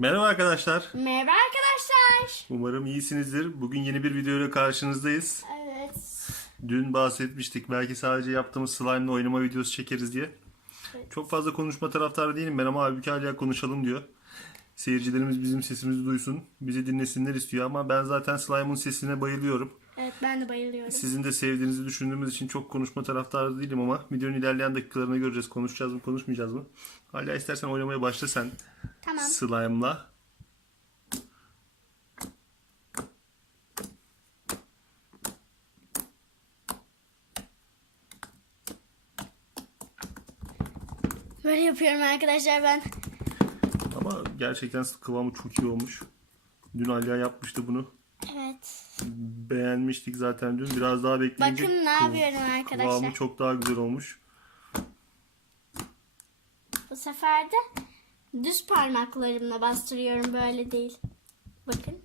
Merhaba arkadaşlar. Merhaba arkadaşlar. Umarım iyisinizdir. Bugün yeni bir video ile karşınızdayız. Evet. Dün bahsetmiştik. Belki sadece yaptığımız slime'la oynama videosu çekeriz diye. Evet. Çok fazla konuşma taraftarı değilim ben ama halbuki hala konuşalım diyor. Seyircilerimiz bizim sesimizi duysun. Bizi dinlesinler istiyor ama ben zaten slime'ın sesine bayılıyorum. Evet, ben de bayılıyorum. Sizin de sevdiğinizi düşündüğümüz için çok konuşma taraftarı değilim ama videonun ilerleyen dakikalarını göreceğiz. Konuşacağız mı, konuşmayacağız mı? Hala istersen oynamaya başla sen. Tamam. Slime'la. Böyle yapıyorum arkadaşlar ben. Ama gerçekten kıvamı çok iyi olmuş. Dün Alya yapmıştı bunu. Evet. Beğenmiştik zaten dün. Biraz daha bekleyince Bakın ne yapıyorum arkadaşlar. kıvamı çok daha güzel olmuş. Bu sefer de düz parmaklarımla bastırıyorum, böyle değil. Bakın.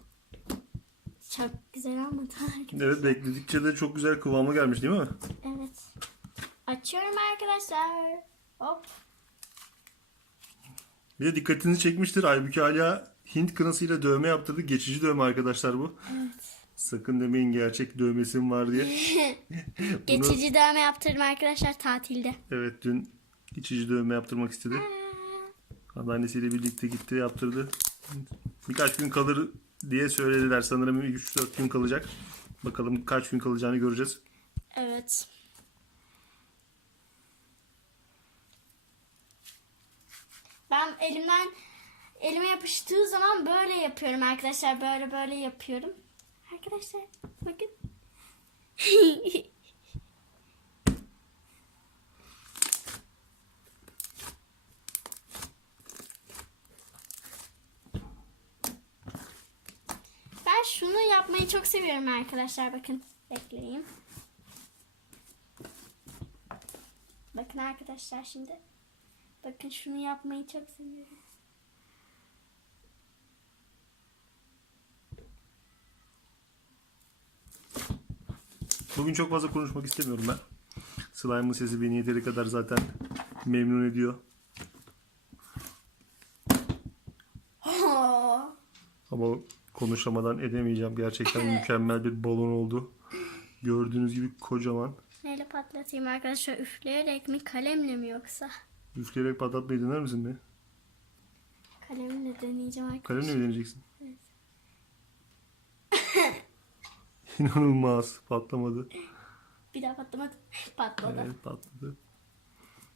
Çok güzel olmadı. Evet, bekledikçe de çok güzel kıvama gelmiş değil mi? Evet. Açıyorum arkadaşlar. Hop. Bir de dikkatinizi çekmiştir. Halbuki Alya Hint kınasıyla dövme yaptırdı. Geçici dövme arkadaşlar bu. Evet. Sakın demeyin gerçek dövmesim var diye. Geçici dövme yaptırdım arkadaşlar tatilde. Evet, dün geçici dövme yaptırmak istedi. Anneannesiyle birlikte gitti, yaptırdı. Birkaç gün kalır diye söylediler. Sanırım 3-4 gün kalacak. Bakalım kaç gün kalacağını göreceğiz. Evet. Ben elime yapıştığı zaman böyle yapıyorum arkadaşlar. Böyle yapıyorum. Arkadaşlar bakın. Ben şunu yapmayı çok seviyorum arkadaşlar. Bakın. Bekleyin. Bakın arkadaşlar şimdi. Bakın şunu yapmayı çok seviyorum. Bugün çok fazla konuşmak istemiyorum ben. Slime'ın sesi beni yeteri kadar zaten memnun ediyor. Ama konuşamadan edemeyeceğim. Gerçekten mükemmel bir balon oldu. Gördüğünüz gibi kocaman. Neyle patlatayım arkadaşlar? Üfleyerek mi, kalemle mi yoksa? Üfleyerek patlatmayı dener misin be? Kalemle deneyeceğim arkadaşlar. Kalemle mi deneyeceksin? Evet. İnanılmaz. Patlamadı. Bir daha patlamadı. Patladı. Evet, patladı.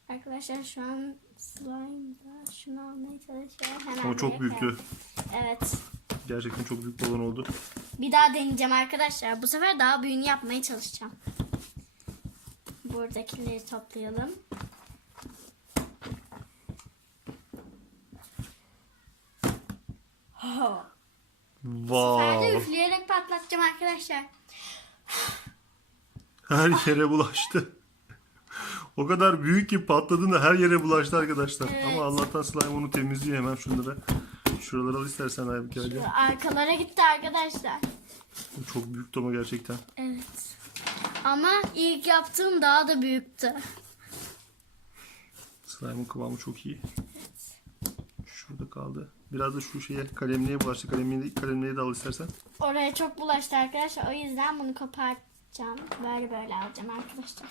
Arkadaşlar şu an slime'da şunu almaya çalışıyorum. Hemen Ama çok buraya büyüktü. koyalım. Evet. Gerçekten çok büyük balon oldu. Bir daha deneyeceğim arkadaşlar. Bu sefer daha büyüğünü yapmaya çalışacağım. Buradakileri toplayalım. Ben de Wow. üfleyerek patlatacağım arkadaşlar. Her yere bulaştı. O kadar büyük ki patladığında her yere bulaştı arkadaşlar. Evet. Ama Allah'tan slime onu temizliyor hemen şunları. Şuraları al istersen abi. Şu arkalara gitti arkadaşlar. Çok büyük ama gerçekten. Evet. Ama ilk yaptığım daha da büyüktü. Slime'ın kıvamı çok iyi. Şurada kaldı. Biraz da şu şeye kalemliğe bulaştı. Kalemliğe de al istersen. Oraya çok bulaştı arkadaşlar. O yüzden bunu kopartacağım. Böyle alacağım arkadaşlar.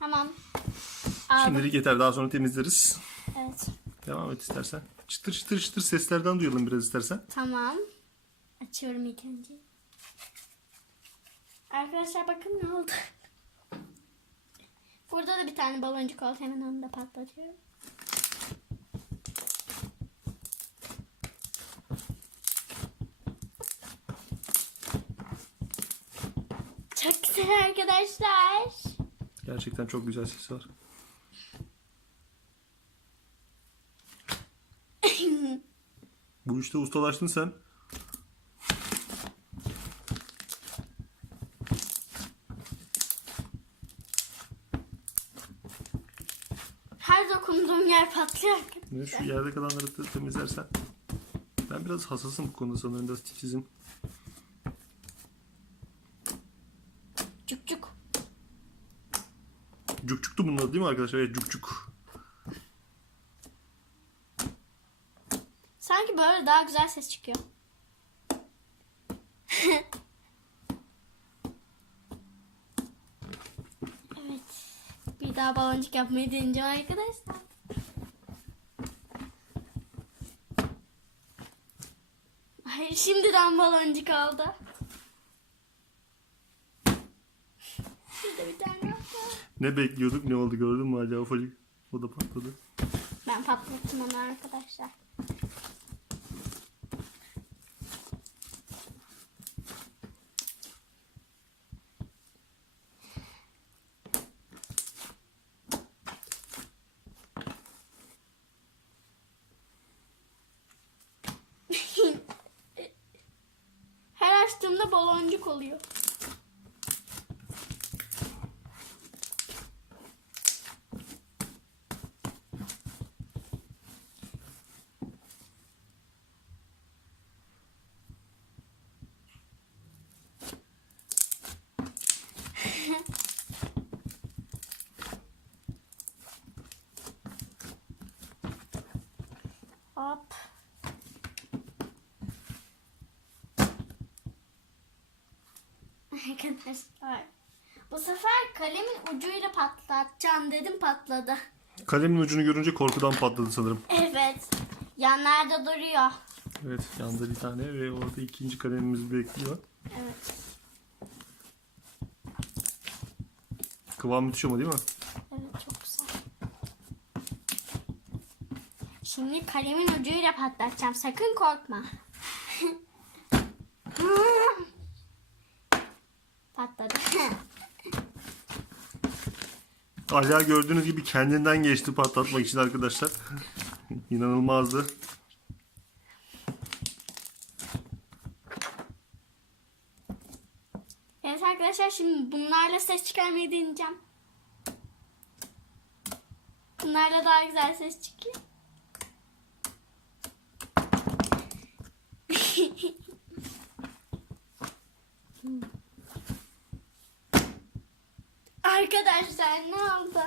Tamam. Aldım. Şimdilik yeter. Daha sonra temizleriz. Evet. Devam et istersen. Çıtır çıtır çıtır seslerden duyalım biraz istersen. Tamam. Açıyorum ilk önce. Arkadaşlar bakın ne oldu. Burada da bir tane baloncuk oldu. Hemen onu da patlatıyorum. Çok güzel arkadaşlar. Gerçekten çok güzel ses var. Bu işte ustalaştın sen. Her dokunduğum yer patlıyor. Şu yerde kalanları da temizlersen. Ben biraz hassasım bu konuda sanırım. Biraz titizim. Cuk cuk. Cukcuktu bunun adı değil mi arkadaşlar? Evet, cukcuk. Sanki böyle daha güzel ses çıkıyor. Evet. Bir daha baloncuk yapmayı deneyeceğim arkadaşlar. Hayır, şimdiden baloncuk aldı. Şurada bir tane daha var. Ne bekliyorduk, ne oldu gördün mü hala ufacık? O da patladı. Ben patlattım onu arkadaşlar. Her açtığımda baloncuk oluyor. Hop. Arkadaşlar. Bu sefer kalemin ucuyla patlatacağım dedim, patladı. Kalemin ucunu görünce korkudan patladı sanırım. Evet. Yanlarda duruyor. Evet, yanda bir tane ve orada ikinci kalemimiz bekliyor. Evet. Kıvam müthiş ama değil mi? Evet, çok güzel. Şimdi kalemin ucuyla patlatacağım. Sakın korkma. Patladı. Ala gördüğünüz gibi kendinden geçti patlatmak için arkadaşlar. İnanılmazdı. Evet arkadaşlar, şimdi bunlarla ses çıkarmayı deneyeceğim. Bunlarla daha güzel ses çıkıyor. Arkadaşlar ne oldu?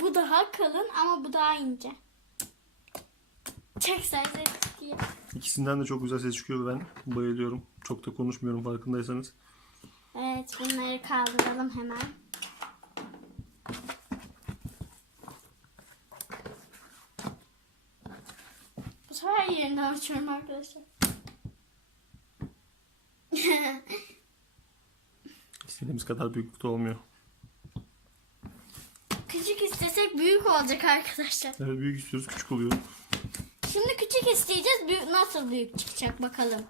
Bu daha kalın ama bu daha ince. Çok güzel ses çıkıyor. İkisinden de çok güzel ses çıkıyor ve ben bayılıyorum. Çok da konuşmuyorum farkındaysanız. Evet, bunları kaldıralım hemen. Bu sefer yerinden açıyorum arkadaşlar. İstediğimiz kadar büyüklükte olmuyor. Küçük istesek büyük olacak arkadaşlar. Evet, büyük istiyoruz, küçük oluyor. Şimdi küçük isteyeceğiz. Büyük, nasıl büyük çıkacak bakalım.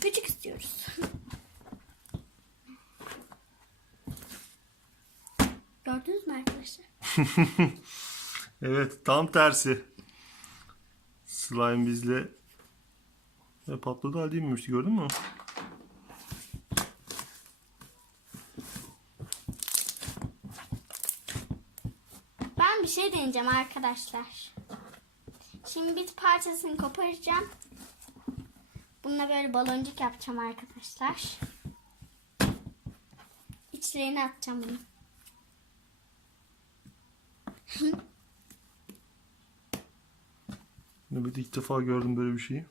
Küçük istiyoruz. Gördünüz mü arkadaşlar? Evet, tam tersi. Slime bizle patladı halde inmemişti, gördün mü? Ben bir şey deneyeceğim arkadaşlar. Şimdi bir parçasını koparacağım. Bununla böyle baloncuk yapacağım arkadaşlar. İçlerine atacağım bunu. Evet, ilk defa gördüm böyle bir şeyi.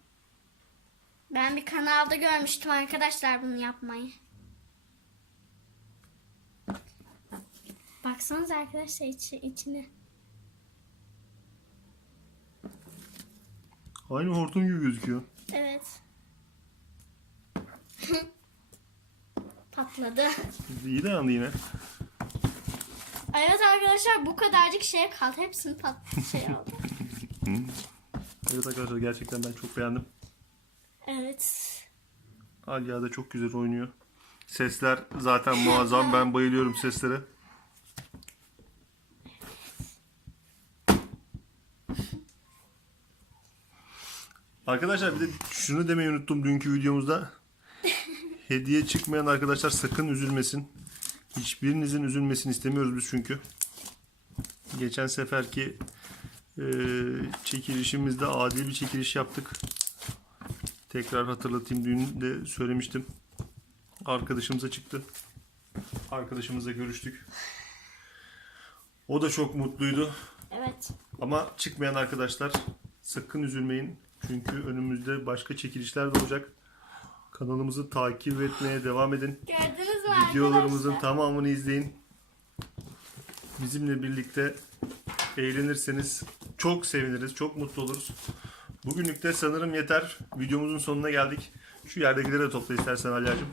Ben bir kanalda görmüştüm arkadaşlar bunu yapmayı. Baksanıza arkadaşlar içine. Aynı hortum gibi gözüküyor. Evet. Patladı. İyi dayandı yine. Evet arkadaşlar, bu kadarcık şey kaldı. Hepsini şey oldu. Evet arkadaşlar, gerçekten ben çok beğendim. Evet. Alya da çok güzel oynuyor. Sesler zaten muazzam. Ben bayılıyorum seslere. Arkadaşlar bir de şunu demeyi unuttum dünkü videomuzda. Hediye çıkmayan arkadaşlar sakın üzülmesin. Hiçbirinizin üzülmesini istemiyoruz biz çünkü. Geçen seferki çekilişimizde adil bir çekiliş yaptık. Tekrar hatırlatayım, dün de söylemiştim. arkadaşımıza çıktı. Arkadaşımızla görüştük. O da çok mutluydu. Evet. Ama çıkmayan arkadaşlar sakın üzülmeyin. Çünkü önümüzde başka çekilişler de olacak. Kanalımızı takip etmeye devam edin. Gördünüz mü Videolarımızın arkadaşlar? tamamını izleyin. Bizimle birlikte eğlenirseniz çok seviniriz, çok mutlu oluruz. Bugünlük de sanırım yeter. Videomuzun sonuna geldik. Şu yerdekileri de topla istersen Alya'cığım.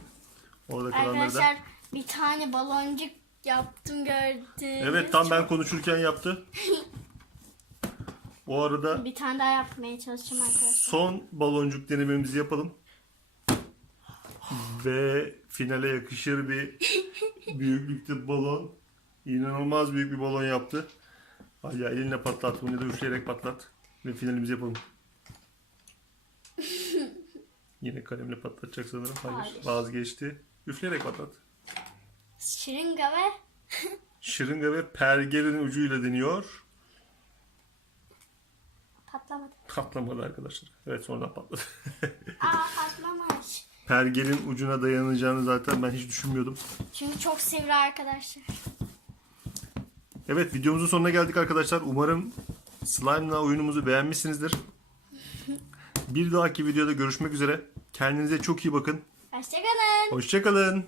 Orada kalanları da. Arkadaşlar bir tane baloncuk yaptım gördünüz. Evet, tam ben konuşurken yaptı. O arada Bir tane daha yapmaya çalışacağım arkadaşlar. son baloncuk denememizi yapalım. Ve finale yakışır bir büyüklükte balon. İnanılmaz büyük bir balon yaptı. Alya elinle patlat bunu, ya da üfleyerek patlat. Ve finalimizi yapalım. Yine kalemle patlatacak sanırım. Hayır, Hayır. vazgeçti. Üfleyerek patlat. Şırınga ve Şırınga ve pergelin ucuyla deniyor. patlamadı. Patlamadı arkadaşlar. Evet, sonradan patladı. Aa patlamamış. Pergelin ucuna dayanacağını zaten ben hiç düşünmüyordum. Çünkü çok sivri arkadaşlar. Evet, videomuzun sonuna geldik arkadaşlar. Umarım Slime'la oyunumuzu beğenmişsinizdir. Bir dahaki videoda görüşmek üzere. Kendinize çok iyi bakın. Hoşçakalın. Hoşçakalın.